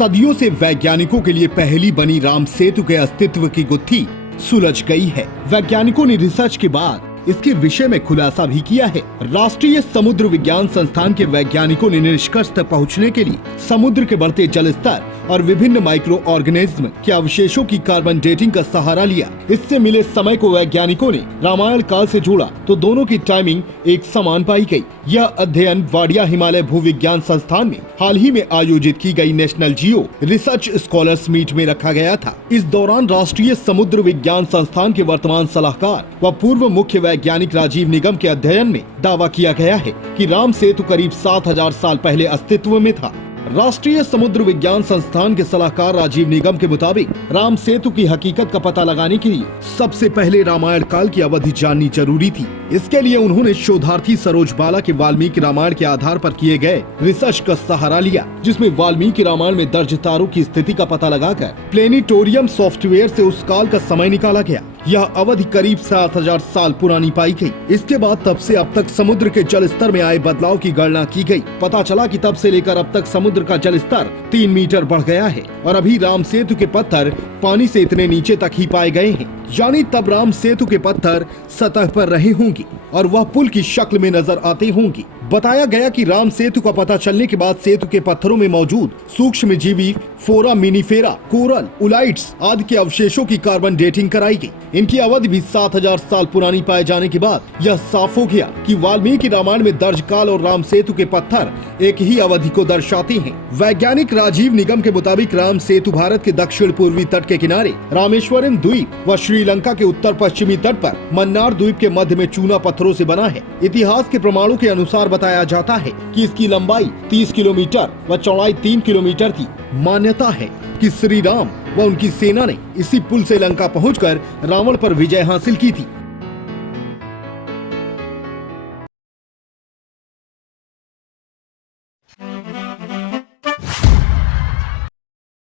सदियों से वैज्ञानिकों के लिए पहली बनी राम सेतु के अस्तित्व की गुत्थी सुलझ गई है। वैज्ञानिकों ने रिसर्च के बाद इसके विषय में खुलासा भी किया है। राष्ट्रीय समुद्र विज्ञान संस्थान के वैज्ञानिकों ने निष्कर्ष तक पहुंचने के लिए समुद्र के बढ़ते जल स्तर और विभिन्न माइक्रो ऑर्गेनिज्म के अवशेषों की कार्बन डेटिंग का सहारा लिया। इससे मिले समय को वैज्ञानिकों ने रामायण काल से जोड़ा तो दोनों की टाइमिंग एक समान पाई गई। यह अध्ययन वाडिया हिमालय भूविज्ञान संस्थान में हाल ही में आयोजित की गई national geo research scholars meet में रखा गया था। इस दौरान राष्ट्रीय समुद्र विज्ञान संस्थान के वर्तमान सलाहकार व पूर्व मुख्य वैज्ञानिक राजीव निगम के अध्ययन में दावा किया गया है कि राम सेतु करीब 7000 साल पहले अस्तित्व में था। राष्ट्रीय समुद्र विज्ञान संस्थान के सलाहकार राजीव निगम के मुताबिक राम सेतु की हकीकत का पता लगाने के लिए सबसे पहले रामायण काल की अवधि जाननी जरूरी थी। इसके लिए उन्होंने शोधार्थी सरोज बाला के वाल्मीकि रामायण के आधार पर किए गए रिसर्च का सहारा लिया, जिसमें वाल्मीकि रामायण में दर्ज तारों की स्थिति का पता लगाकर प्लेनिटोरियम सॉफ्टवेयर से उस काल का समय निकाला गया। यह अवधि करीब 7000 साल पुरानी पाई गई। इसके बाद तब से अब तक समुद्र के जल स्तर में आए बदलाव की गणना की गई। पता चला कि तब से लेकर अब तक समुद्र का जल स्तर 3 मीटर बढ़ गया है और अभी राम सेतु के पत्थर पानी से इतने नीचे तक ही पाए गए हैं, यानी तब राम सेतु के पत्थर सतह पर रहे होंगे और वह पुल की शक्ल में नजर आते होंगे। बताया गया कि राम सेतु का पता चलने के बाद सेतु के पत्थरों में मौजूद सूक्ष्म जीवी फोरा मिनीफेरा, कोरल, उलाइट्स आदि के अवशेषों की कार्बन डेटिंग कराई गई। इनकी अवधि भी 7000 साल पुरानी पाए जाने के बाद यह साफ हो गया कि वाल्मीकि रामायण में दर्ज काल और राम सेतु के पत्थर एक ही अवधि को दर्शाते हैं। वैज्ञानिक राजीव निगम के मुताबिक राम सेतु भारत के दक्षिण पूर्वी तट के किनारे रामेश्वरम द्वीप व श्रीलंका के उत्तर पश्चिमी तट पर मन्नार द्वीप के मध्य में चूना पत्थरों से बना है। इतिहास के प्रमाणों के अनुसार बताया जाता है कि इसकी लंबाई 30 किलोमीटर व चौड़ाई 3 किलोमीटर थी। मान्यता है कि श्री राम व उनकी सेना ने इसी पुल से लंका पहुंचकर रावण पर विजय हासिल की थी।